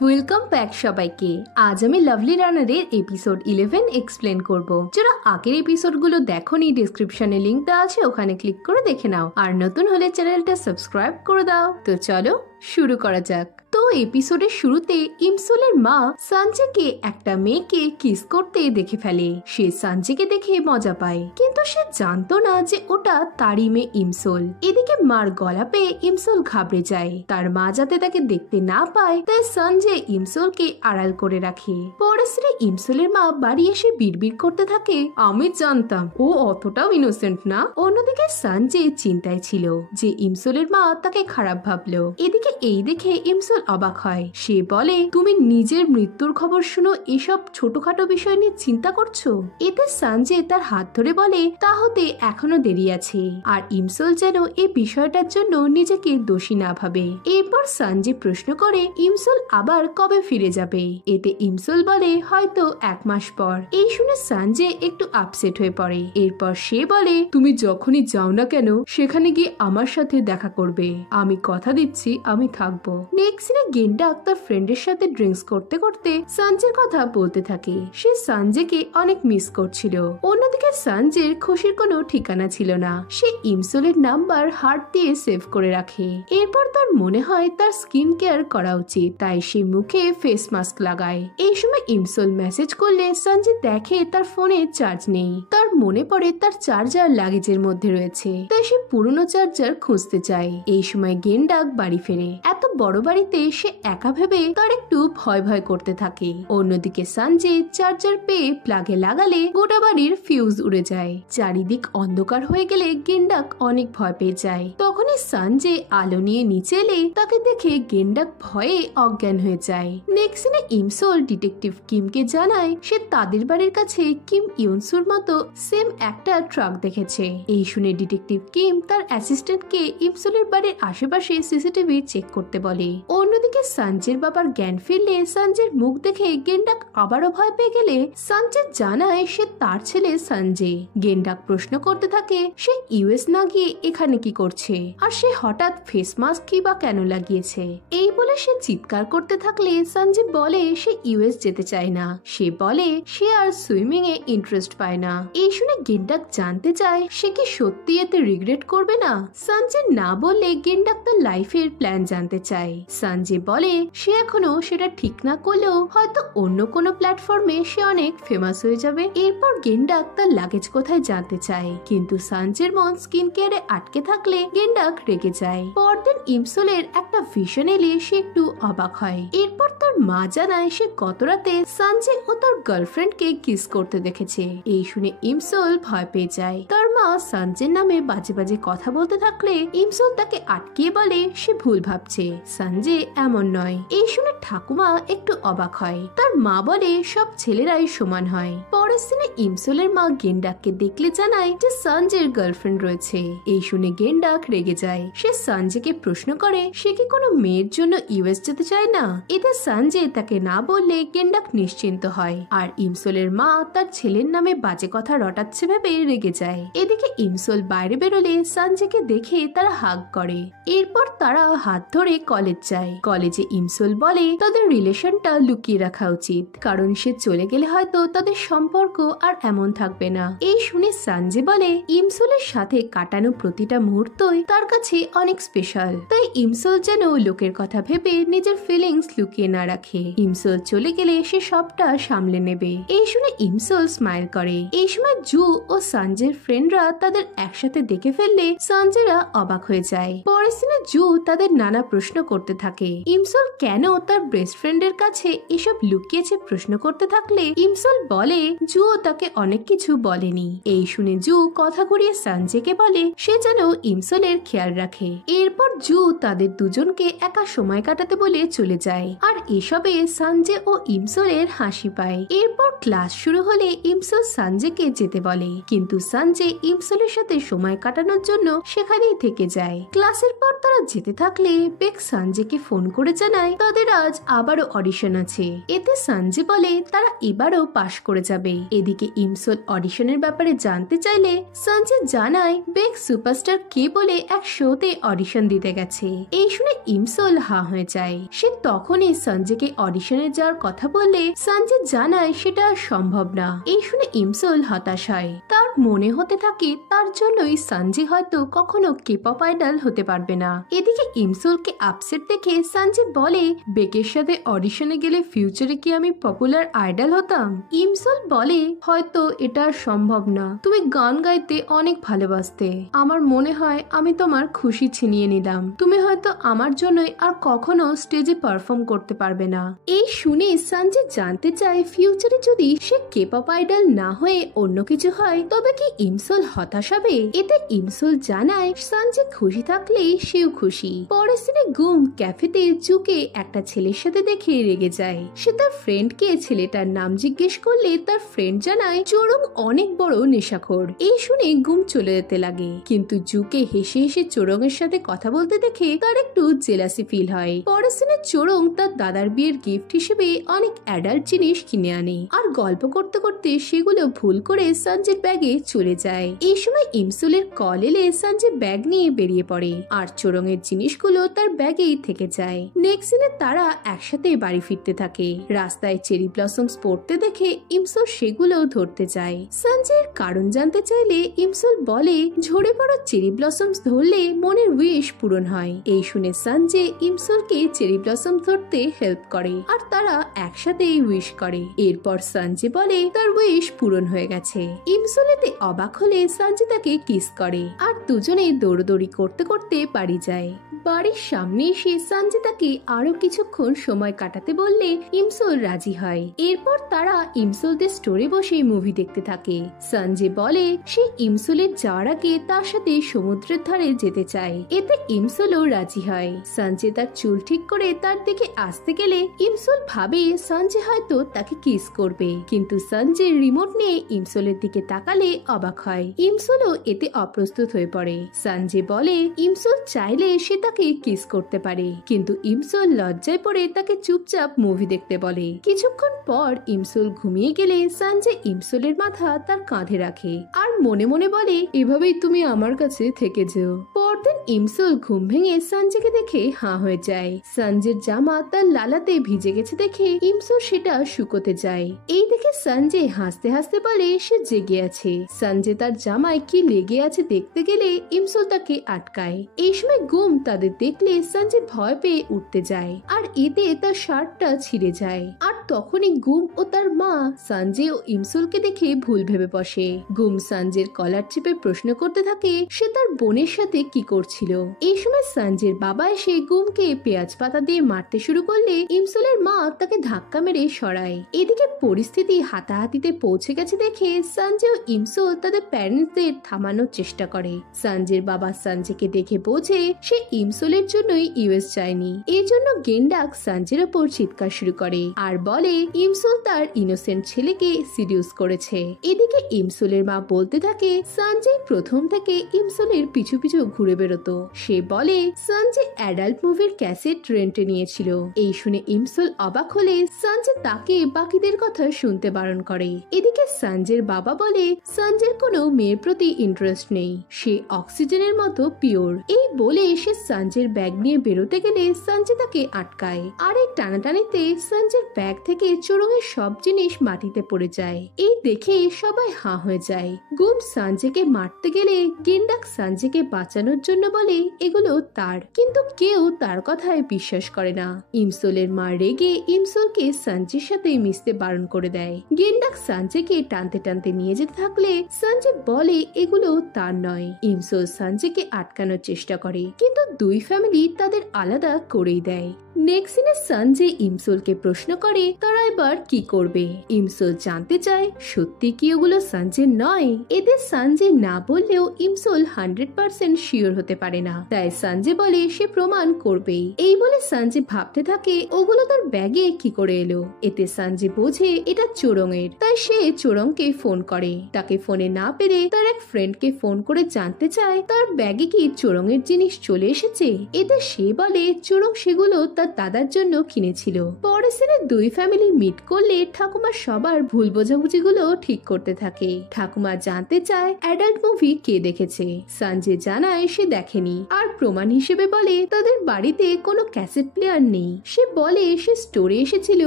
Welcome back সবাইকে। আজ আমি লাভলি রানারের এপিসোড 11 এক্সপ্লেন করব। যারা আগের এপিসোডগুলো দেখোনি, ডেসক্রিপশনে লিংক দেওয়া আছে, ওখানে ক্লিক করে দেখে নাও। আর নতুন হলে চ্যানেলটা সাবস্ক্রাইব করে দাও। তো চলো শুরু করা যাক। তো এপিসোডের শুরুতে ইমসোলের মা সানজেকে একটা মেয়েকে কিস করতে দেখে ফেলে। সে সানজেকে দেখে মজা পায়, কিন্তু সে জানতো না যে ওটা তারই মেয়ে ইমসোল। এদিকে মার গলা পেয়ে ইমসোল ঘাবড়ে যায়। তার মা যাতে তাকে দেখতে না পায় তাই সঞ্জে ইমসোলকে আড়াল করে রাখে। পরে শ্রী ইমসোলের মা বাড়ি এসে বিড়বিড় করতে থাকে, আমি জানতাম ও অতটাও ইনোসেন্ট না। অন্যদিকে সঞ্জে চিন্তায় ছিল যে ইমসোলের মা তাকে খারাপ ভাবলো। এদিকে এই দেখে ইমসোল অবাক হয়। সে বলে, তুমি নিজের মৃত্যুর খবর শুনো এসব ছোটখাটো বিষয় নিয়ে চিন্তা করছো? এতে সঞ্জে তার হাত ধরে বলে, তা হতে এখনো দেরি আছে। আর ইমসোল যেন এই বিষয়টার জন্য নিজেকে দোষী না ভাবে। এরপর সঞ্জে প্রশ্ন করে ইমসোল আবার কবে ফিরে যাবে। এতে ইমসোল বলে, হয়তো 1 মাস পর। এই শুনে সঞ্জে একটু আপসেট হয়ে পড়ে। এরপর সে বলে, তুমি যখনই যাও না কেন সেখানে গিয়ে আমার সাথে দেখা করবে। আমি কথা দিচ্ছি আমি থাকবো। নেক্সট সিনে গেন্ডাক তার ফ্রেন্ডের সাথে ড্রিঙ্কস করতে করতে সঞ্জের কথা বলতে থাকে। সে সঞ্জেকে অনেক মিস করছিল। অন্যদিকে সঞ্জের খুশির কোনো ঠিকানা ছিল না। সে ইমসোলের নাম্বার হার্ট দিয়ে সেভ করে রাখে। এরপর তার মনে হয় তার স্কিন কেয়ার করা উচিত, তাই সে মুখে ফেস মাস্ক লাগায়। এই সময় ইমসোল মেসেজ করলে সঞ্জে দেখে তার ফোনে চার্জ নেই। তার মনে পড়ে তার চার্জার লাগেজের মধ্যে রয়েছে, তাই সে পুরনো চার্জার খুঁজতে চায়। এই সময় গেন্ডাক বাড়ি ফেরে। এত বড় বাড়িতে সে একা ভেবে তার একটু ভয় ভয় করতে থাকে। অন্যদিকে সঞ্জে চার্জার পেয়ে প্লাগে লাগালে গোটা বাড়ির ফিউজ উড়ে যায়। চারিদিক অন্ধকার হয়ে গেলে গেন্ডাক অনেক ভয় পেয়ে যায়। তখনই সঞ্জে আলো নিয়ে নিচে এলে তাকে দেখে গেন্ডাক ভয়ে অজ্ঞান হয়ে যায়। নেক্সট সিনে ইমসোল ডিটেকটিভ কিমকে জানায় সে তাদের বাড়ির কাছে কিম ইউনসুর মতো সেম একটা ট্রাক দেখেছে। এই শুনে ডিটেকটিভ কিম তার অ্যাসিস্ট্যান্টকে ইমসোলের বাড়ির আশেপাশে সিসিটিভি চেক করতে বলে। অন্যদিকে সঞ্জের বাবার জ্ঞান ফিরলে সঞ্জের মুখ দেখে গেন্ডাক আবারও ভয় পেয়ে গেলে সঞ্জে জানায় সে তার ছেলে সঞ্জে। গেন্ডাক প্রশ্ন করতে থাকে সে ইউএস না গিয়ে এখানে কি করছে, আর সে হঠাৎ ফেস মাস্ক কি বা কেন লাগিয়েছে। এই বলে সে চিৎকার করতে থাকলে সঞ্জে বলে সে ইউএস যেতে চায় না। সে বলে সে আর সুইমিং এ ইন্টারেস্ট পায় না। এই শুনে গেন্ডাক জানতে চায় সে কি সত্যি এতে রিগ্রেট করবে না। সঞ্জে না বললে গেন্ডাক তার লাইফের প্ল্যান জানতে চায়। সঞ্জে বলে সে এখনো সেটা ঠিক না করলেও হয়তো অন্য কোনো প্ল্যাটফর্মে সে অনেক ফেমাস হয়ে যাবে। এরপর গেন্ডাক তার লাগেজ কোথায় জানতে চায়, কিন্তু সঞ্জের মন স্কিন কেয়ারে আটকে থাকলে গেন্ডাক রেগে যায়। পরদিন ইমসোলের একটা ভিশন এলে সে একটু অবাক হয়। এরপর তার মা জানায় সে গত রাতে সঞ্জে ও তার গার্লফ্রেন্ডকে কিস করতে দেখেছে। এই শুনে ইমসোল ভয় পেয়ে যায়। তার মা সঞ্জের নামে বাজে বাজে কথা বলতে থাকলে ইমসোল তাকে আটকিয়ে বলে সে ভুল ভাবছে, সঞ্জে এমন নয়। এই শুনে ঠাকুমা একটু অবাক হয়। তার মা বলে সব ছেলেরাই সমান হয়। পরের দিনে ইমসোলের মা গেন্ডাককে দেখলে জানায় যে সঞ্জের গার্লফ্রেন্ড রয়েছে। এই শুনে গেন্ডাক রেগে যায়। সে সঞ্জেকে প্রশ্ন করে সে কি কোনো মেয়ের জন্য ইউএস যেতে চায় না। এতে সঞ্জে তাকে না বললে গেন্ডাক নিশ্চিন্ত হয়। আর ইমসোলের মা তার ছেলের নামে বাজে কথা রটাচ্ছে ভেবে রেগে যায়। এদিকে ইমসোল বাইরে বেরোলে সঞ্জেকে দেখে তারা হাগ করে। এরপর তারা হাত ধরে কলেজ যায়। কলেজে ইমসোল বলে তাদের রিলেশনটা লুকিয়ে রাখা উচিত, কারণ সে চলে গেলে হয়তো তাদের সম্পর্ক আর এমন থাকবে না। এই শুনে সঞ্জে বলে ইমসোলের সাথে কাটানো প্রতিটা মুহূর্তই তার কাছে অনেক স্পেশাল, তাই ইমসোল যেন লোকের কথা ভেবে নিজের ফিলিংস লুকিয়ে না রাখে। ইমসোল চলে গেলে সে সবটা সামলে নেবে। এই শুনে ইমসোল স্মাইল করে। এই সময় জু ও সঞ্জের ফ্রেন্ডরা তাদের একসাথে দেখে ফেললে সঞ্জেরা অবাক হয়ে যায়। পরের দিনে জু তাদের নানা প্রশ্ন করতে থাকে। ইমসোল কেন তার বেস্ট ফ্রেন্ডের কাছে এসব লুকিয়েছে প্রশ্ন করতে থাকলে ইমসোল বলে জু তাকে অনেক কিছু বলেনি। এই শুনে জু কথা ঘুরিয়ে সঞ্জেকে বলে সে যেন ইমসোলের খেয়াল রাখে। এরপর জু তাদের দুজনকে একা সময় কাটাতে বলে চলে যায়। আর এসবে সঞ্জে ও ইমসোলের হাসি পায়। এরপর ক্লাস শুরু হলে ইমসোল সঞ্জেকে যেতে বলে, কিন্তু সঞ্জে ইমসোলের সাথে সময় কাটানোর জন্য সেখানেই থেকে যায়। ক্লাসের পর তারা যেতে থাকলে বেক সঞ্জেকে ফোন করে জানায় তাদের আজ আবারও অডিশন আছে। এতে সঞ্জয় বলে তারা এবারও পাশ করে যাবে। এদিকে ইমসোল অডিশনের ব্যাপারে জানতে চাইলে সঞ্জয় জানায় বেগ সুপারস্টার কে বলে এক শোতে অডিশন দিতে গেছে। এই শুনে ইমসোল হা হয়ে যায়। সে তখনই সঞ্জয়কে অডিশনে যাওয়ার কথা বললে সঞ্জয় জানায় সেটা সম্ভব না। এই শুনে ইমসোল হতাশ হয়। তার মনে হতে থাকে তার জন্যই সঞ্জয় হয়তো কখনো কে-পপ আইডল হতে পারবে না। এদিকে ইমসোলকে আপসেট দেখে সঞ্জয় বলে বেকের সাথে অডিশনে গেলে ফিউচারে কি আমি পপুলার আইডল হতাম? ইমসোল বলে হয়তো এটা সম্ভব না, তুমি গান গাইতে অনেক ভালোবাসতে, আমার মনে হয় আমি তোমার খুশি ছিনিয়ে নিলাম, তুমি হয়তো আমার জন্যই আর কখনো স্টেজে পারফর্ম করতে পারবে না। এই শুনে সঞ্জয় জানতে চায় ফিউচারে যদি সে কে-পপ আইডল না হয়ে অন্য কিছু হয় তবে কি ইমসোল হতাশ হবে? এতে ইমসোল জানায় সঞ্জয় খুশি থাকলেই সেও খুশি। পরের সিনে গুম ক্যাফেতে জুকে একটা ছেলের সাথে দেখে রেগে যায়। সে তার ফ্রেন্ডকে ছেলেটার নাম জিজ্ঞেস করলে তার ফ্রেন্ড জানায় চোরং অনেক বড় নেশাখোর। এই শুনে গুম চলে যেতে লাগে, কিন্তু জুকে হেসে হেসে চোরং এর সাথে কথা বলতে দেখে তার একটু জেলাসি ফিল হয়। পরের সিনে চোরং তার দাদার বিয়ের গিফট হিসেবে অনেক অ্যাডাল্ট জিনিস কিনে আনে আর গল্প করতে করতে সেগুলো ভুল করে সঞ্জয়ের ব্যাগে চলে যায়। এই সময় ইমসোলের কল এলে সঞ্জয় ব্যাগ নিয়ে বেরিয়ে পড়ে আর চোরং এর জিনিসগুলো তার ব্যাগেই থেকে যায়। নেক্সট সিনে তারা একসাথে বাড়ি ফিরতে থাকে। রাস্তায় চেরি ব্লসমস পড়তে দেখে ইমসোল সেগুলো ধরতে যায়। সঞ্জয়ের কারণ জানতে চাইলে ইমসোল বলে ঝরে পড়া চেরি ব্লসমস ধরলে মনের উইশ পূরণ হয়। এই শুনে সঞ্জয় ইমসোলকে চেরি ব্লসম ধরতে হেল্প করে আর তারা একসাথে উইশ করে। এরপর সঞ্জয় বলে তার উইশ পূরণ হয়ে গেছে। ইমসোল এতে অবাক হলে সঞ্জয় তাকে কিস করে আর দুজনে দৌড়দৌড়ি করতে করতে বাড়ি যায়। বাড়ির সামনে এসে সঞ্জয় তাকে আরো কিছুক্ষণ সময় কাটাতে বললে ইমসোল রাজি হয়। এরপর তারা ইমসোলদের স্টোরে বসে মুভি দেখতে থাকে। সঞ্জয় বলে সে ইমসোলের যাওয়ার আগে তার সাথে সমুদ্রের ধারে যেতে চায়। এতে ইমসোলও রাজি হয়। সঞ্জয় তার চুল ঠিক করে তার দিকে আসতে গেলে ইমসোল ভাবে সঞ্জয় হয়তো তাকে কিস করবে, কিন্তু সঞ্জয় রিমোট নিয়ে ইমসোলের দিকে তাকালে অবাক হয়। ইমসোলও এতে অপ্রস্তুত হয়ে পড়ে। সঞ্জয় বলে ইমসোল চাইলে সে তাকে কিস করতে পারে, কিন্তু ইমসোল লজ্জায় পড়ে তাকে চুপচাপ মুভি দেখতে বলে। কিছুক্ষণ পর ইমসোল ঘুমিয়ে গেলে সঞ্জয় ইমসোলের মাথা তার কাঁধে রাখে আর মনে মনে বলে এভাবেই তুমি আমার কাছে থেকে যেও। পরদিন ইমসোল ঘুম ভেঙে সঞ্জয়কে দেখে হাঁ হয়ে যায়। সঞ্জয়ের জামা তার লালাতে ভিজে গেছে দেখে ইমসোল সেটা শুকোতে যায়। এই দেখে সঞ্জয় হাসতে হাসতে বলে সে জেগে আছে। সঞ্জয় তার জামায় কি লেগে আছে দেখতে গেলে ইমসোল তাকে আটকায়। এই সময় গুম তাদের দেখলে সঞ্জয় ভয় পেয়ে উঠতে যায় আর এতে তার শার্টটা ছিঁড়ে যায়। আর তখনই গুম ও তার মা সঞ্জয় ও ইমসোলকে দেখে ভুল ভেবে বসে। গুম সঞ্জয়ের কলার চেপে প্রশ্ন করতে থাকে সে তার বোনের সাথে কি করছিল। এই সময় সঞ্জয়ের বাবা এসে গুমকে পেঁয়াজ পাতা দিয়ে মারতে শুরু করলে ইমসোলের মা তাকে ধাক্কা মেরে সরায়। এদিকে পরিস্থিতি হাতাহাতিতে পৌঁছে গেছে দেখে সঞ্জয় ও ইমসোল তাদের প্যারেন্টসদের থামানোর চেষ্টা করে। সঞ্জয়ের বাবা সঞ্জয়কে দেখে বোঝে সে ইমসোলের জন্যই ইউএস যায়নি। এই জন্য গেন্ডাক সঞ্জয়ের ওপর চিৎকার শুরু করে আর বলে ইমসোল তার ইনোসেন্ট ছেলেকে সিডিউস করেছে। এদিকে ইমসোলের মা বলতে থাকে সঞ্জয় প্রথম থেকে ইমসোলের পিছু পিছু ঘুরে বেরোতো। সে বলে সঞ্জয় অ্যাডাল্ট মুভির ক্যাসেট রেন্টে নিয়েছিল। এই শুনে ইমসোল অবাক হলে সঞ্জয় তাকে বাকিদের কথা শুনতে বারণ করে। এদিকে সঞ্জয়ের বাবা বলে সঞ্জয়ের কোনো মেয়ের প্রতি ইন্টারেস্ট নেই, সে অক্সিজেনের মতো পিওর। এই বলে সে সঞ্জয়ের ব্যাগ নিয়ে বেরোতে গেলে সঞ্জয় তাকে আটকায় আর এই টানাটানিতে সঞ্জয়ের ব্যাগ থেকে চোরঙের সব জিনিস মাটিতে পড়ে যায়। এই দেখে সবাই হাঁ হয়ে যায়। গুম সঞ্জয়কে মারতে গেলে গেন্ডাক সঞ্জয়কে বাঁচানোর জন্য বলে এগুলো তার, কিন্তু কেউ তার কথায় বিশ্বাস করে না। ইমসোলের মা রেগে ইমসোলকে সঞ্জয়ের সাথে মিশতে বারণ করে দেয়। গেন্ডাক সঞ্জয়কে টানতে টানতে নিয়ে যেতে থাকলে সঞ্জয় বলে এগুলো তার নয়। ইমসোল সঞ্জয়কে আটকানোর চেষ্টা করে, কিন্তু দুই ফ্যামিলি তাদের আলাদা করেই দেয়। নেক্সট সিনে সঞ্জয় ইমসোলকে প্রশ্ন করে তারা এবার কি করবে। ইমসোল জানতে চায় সত্যি কি ওগুলো সঞ্জয় নয়। এদের সঞ্জয় না বললেও ইমসোল 100% শিওর হতে পারে না, তাই সঞ্জয় বলে সে প্রমাণ করবেই। এই বলে সঞ্জয় ভাবতে থাকে ওগুলো তার ব্যাগে কি করে এলো। এতে সঞ্জয় বোঝে এটা চোরঙের, তাই সে চোরংকে ফোন করে। তাকে ফোনে না পেরে তার এক ফ্রেন্ডকে ফোন করে জানতে চায় তার ব্যাগে কি চোরঙের জিনিস চলে এসেছে। এতে সে বলে চোরং সেগুলো তার দাদার জন্য কিনেছিল। পরের সিনে দুই ফ্যামিলি মিট করলে ঠাকুমা সবার ভুল বোঝাবুঝিগুলো ঠিক করতে থাকে। ঠাকুমা জানতে চায় অ্যাডাল্ট মুভি কে দেখেছে। সঞ্জয় জানায় সে দেখেনি, আর প্রমাণ হিসেবে বলে তাদের বাড়িতে কোনো ক্যাসেট প্লেয়ার নেই। সে বলে সে স্টোরে এসেছিল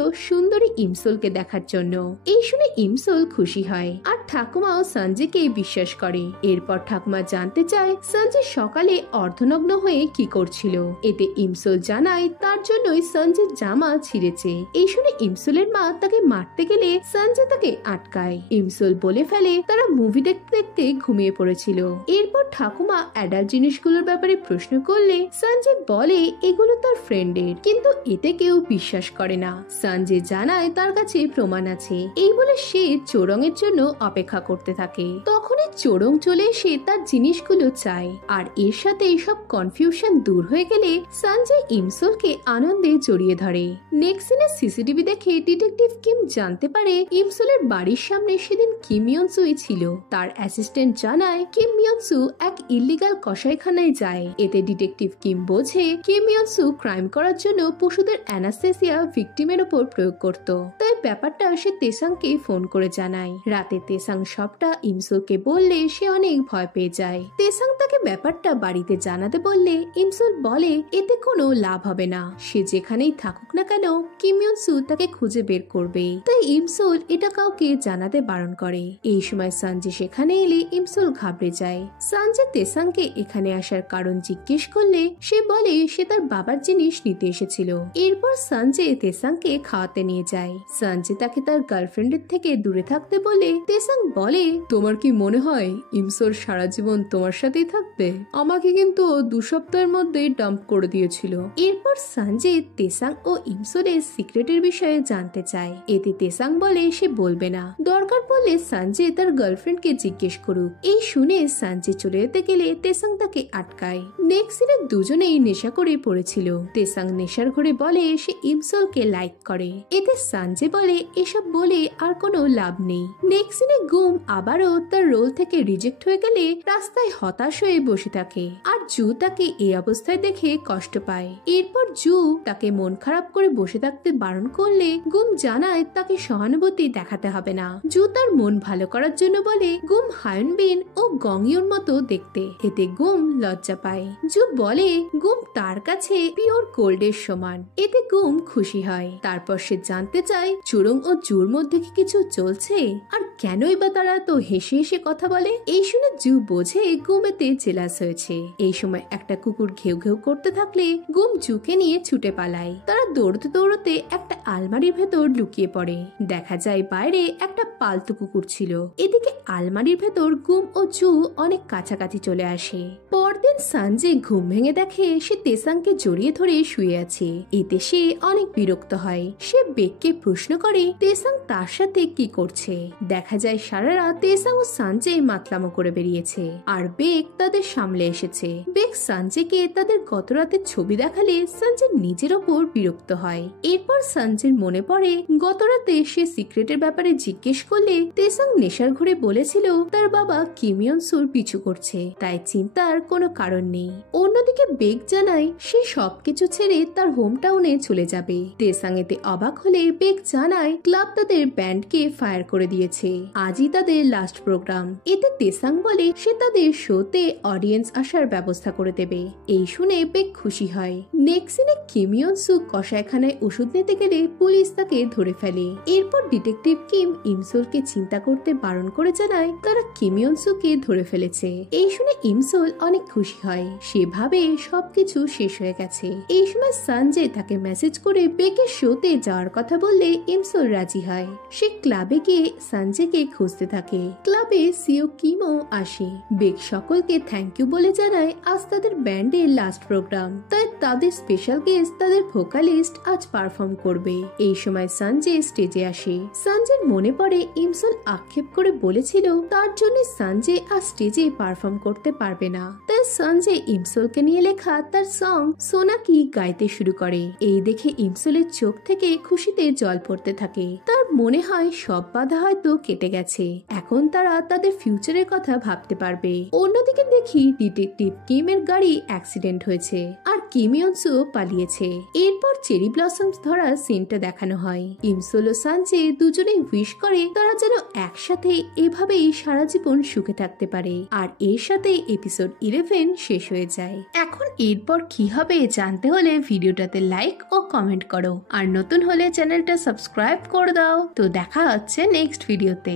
সুন্দরী ইমসোলকে দেখার জন্য। এই শুনে ইমসোল খুশি হয়, আর ঠাকুমাও সঞ্জয়কে বিশ্বাস করে। এরপর ঠাকুমা জানতে চায় সঞ্জয় সকালে অর্ধনগ্ন হয়ে কি করছিল। এতে ইমসোল জানায় তার জন্যই সঞ্জয়ের জামা ছিঁড়েছে। এই শুনে ইমসোলের মা তাকে মারতে গেলে সঞ্জয় তাকে আটকায়। ইমসোল বলে ফেলে তারা মুভি দেখতে দেখতে ঘুমিয়ে পড়েছিল। এরপর ঠাকুমা অ্যাডাল্ট জিনিসগুলোর ব্যাপারে প্রশ্ন করলে সঞ্জয় বলে এগুলো তার ফ্রেন্ডের, কিন্তু এতে কেউ বিশ্বাস করে না। সঞ্জয় জানায় তার কাছে প্রমাণ আছে। এই বলে সে চোরঙের জন্য অপেক্ষা করতে থাকে। তখনই চোরং চলে এসে তার জিনিসগুলো চায়, আর এর সাথে সব কনফিউশন দূর হয়ে গেলে সঞ্জয় ইমসোলকে আনন্দে জড়িয়ে ধরে। নেক্সট সিনে সিসিটিভি দেখে ডিটেকটিভ কিম জানতে পারে ইমসোলের বাড়ির সামনে সেদিন কিম ইয়নসুই ছিল। তার অ্যাসিস্ট্যান্ট জানায় কিম ইয়নসু এক ইল্লিগাল কসাইখানায় যায়। এতে ডিটেকটিভ কিম বোঝে কিম ইয়নসু ক্রাইম করার জন্য পশুদের অ্যানাস্থেসিয়া ভিকটিমের উপর প্রয়োগ করত। তাই ব্যাপারটা সে তেসাংকে ফোন করে জানায়। রাতে তেসাং সবটা ইমসোলকে বললে সে অনেক ভয় পেয়ে যায়। তেসাং তাকে ব্যাপারটা বাড়িতে জানাতে বললে ইমসোল বলে এতে কোনো লাভ হবে না। সে যেখানেই থাকুক না কেন কিম ইয়নসু তাকে খুঁজে বের করবে। তাই ইমসোল এটা কাউকে জানাতে বারণ করে। এই সময় সঞ্জয় সেখানে এলে ইমসোল ঘাবড়ে যায়। সঞ্জয় তেসাংকে এখানে আসার কারণ জিজ্ঞেস করলে সে বলে সে তার বাবার জিনিস নিতে এসেছিল। এরপর সঞ্জয় তেসাংকে খাওয়াতে নিয়ে যায়। সঞ্জয় তাকে তার গার্লফ্রেন্ডের থেকে দূরে থাকতে বলে তেসাং বলে তোমার কি মনে হয় ইমসোল সারা জীবন তোমার সাথেই থাকবে? আমাকে কিন্তু 2 সপ্তাহের মধ্যে ডাম্প করে দিয়েছিল। এরপর সঞ্জয় তেসাং ও ইমসোলের সিক্রেটের বিষয়ে জানতে চায়। এতে তেসাং বলে সে বলবে না, দরকার পড়লে সঞ্জয় তার গার্লফ্রেন্ডকে জিজ্ঞেস করুক। এই শুনে সঞ্জয় চলে যেতে গেলে তেসাং তাকে আটকায়। নেক্সট সিনে দুজনেই নেশা করে পড়েছিল। তেসাং নেশার ঘরে বলে সে ইমসোলকে লাইক করে। এতে সঞ্জয় বলে এসব বলে আর কোনো লাভ নেই। নেক্সট সিনে গুম আবারও তার রোল থেকে রিজেক্ট হয়ে গেলে রাস্তায় হতাশ হয়ে বসে থাকে, আর জু তাকে এই অবস্থায় দেখে কষ্ট পায়। এরপর জু তাকে মন খারাপ করে বসে থাকতে বারণ করলে গুম জানায় তাকে সহানুভূতি দেখাতে হবে না। জু তার মন ভালো করার জন্য বলে গুম হায়নবিন ও গংইউর মতো দেখতে। এতে গুম লজ্জা পায়। জু বলে গুম তার কাছে পিওর গোল্ডের সমান। এতে গুম খুশি হয়। তারপর সে জানতে চায় চোরং ও জুর মধ্যে কি কিছু চলছে, আর কেনই বা তারা তো হেসে হেসে কথা বলে। এই শুনে জু বোঝে গুম এতে জেলাস হয়েছে। এই সময় একটা কুকুর ঘেউ ঘেউ করতে থাকলে গুম জুকে নিয়ে ছুটে পালায়। তারা দৌড়তে দৌড়তে একটা আলমারির ভেতর লুকিয়ে পড়ে। দেখা যায় বাইরে একটা পালতু কুকুর ছিল। এদিকে আলমারির ভেতর গুম ও জু অনেক কাছাকাছি চলে আসে। পরদিন সঞ্জয় ঘুম ভেঙে দেখে সে তেসাংকে জড়িয়ে ধরে শুয়ে আছে। এতে সে অনেক বিরক্ত হয়। সে বেককে প্রশ্ন করে তেসাং তার সাথে কি করছে। দেখা যায় সারা রাত তেসাং ও সঞ্জয় মাতলামো করে বেরিয়েছে, আর বেক তাদের সামলে এসেছে। বেক সঞ্জয়কে তাদের গত রাতের ছবি দেখালে সঞ্জয় নিজের ওপর বিরক্ত হয়। এরপর সঞ্জয়ের মনে পড়ে গত রাতে সে সিক্রেটের ব্যাপারে জিজ্ঞেস করলে তেসাং নেশার ঘরে বলেছিল তার বাবা কিম ইয়নসুর পিছু করছে, তাই চিন্তার কোনো কারণ নেই। অন্যদিকে বেক জানায় সে সবকিছু ছেড়ে তার হোম টাউনে চলে যাবে। তেসাং এতে অবাক হলে বেক জানায় ক্লাব তাদের ব্যান্ডকে ফায়ার করে দিয়েছে। আজই তাদের লাস্ট প্রোগ্রাম। এতে তেসাং বলে সে তাদের শোতে অডিয়েন্স আসার ব্যবস্থা করে দেবে। এই শুনে বেক খুশি হয়। নেক্সট সিনে কিম ইয়নসু কসাইখানায় ওষুধ নিতে গেলে পুলিশ তাকে ধরে ফেলে। এরপর ডিটেকটিভ কিম ইমসোলকে চিন্তা করতে বারণ করে জানায় তারা কিম ইয়নসুকে ধরে ফেলেছে। এই শুনে ইমসোল অনেক খুশি হয়। সে ভাবে সবকিছু শেষ হয়ে গেছে। এই সময় সঞ্জয় তাকে মেসেজ করে বেকের শোতে যাওয়ার কথা বললে ইমসোল রাজি হয়। সে ক্লাবে গিয়ে সঞ্জয়কে খুঁজতে থাকে। ক্লাবে সিও কিমও আসে। বেক সকলকে থ্যাংক ইউ বলে জানায় আজ তাদের ব্যান্ডের লাস্ট প্রোগ্রাম, তাই তাদের স্পেশাল গেস্ট তাদের ভোকালিস্ট আজ পারফর্ম করবে। এই সময় সঞ্জয় স্টেজে আসে। সঞ্জয়ের মনে পড়ে ইমসল আক্ষেপ করে বলেছিল তার জন্য সঞ্জয় আজ স্টেজে পারফর্ম করতে পারবে না, তাই সঞ্জয় ইমসলকে নিয়ে লেখা তার সং সোনাকি গাইতে শুরু করে। এই দেখে ইমসলের চোখ থেকে খুশিতে জল পড়তে থাকে। তার মনে হয় সব বাধা হয়তো কেটে গেছে, এখন তারা তাদের ফিউচারের কথা ভাবতে পারবে। অন্যদিকে দেখি ডিটেকটিভ কিমের গাড়ি অ্যাক্সিডেন্ট হয়েছে আর কিমিয়নসু পালিয়েছে। এরপর চেরি ব্লসমস ধরা সিনটা দেখানো হয়। ইমসল ও সঞ্জয় দুজনেই উইশ করে তারা যেন একসাথে এভাবেই সারা জীবন সুখে থাকতে পারে। আর এর সাথে এপিসোড 11 শেষ হয়ে যায়। এখন এরপর কি হবে জানতে হলে ভিডিওটাতে লাইক ও কমেন্ট করো, আর নতুন হলে চ্যানেলটা সাবস্ক্রাইব করে দাও। তো দেখা হচ্ছে নেক্সট ভিডিওতে।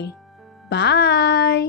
বাই।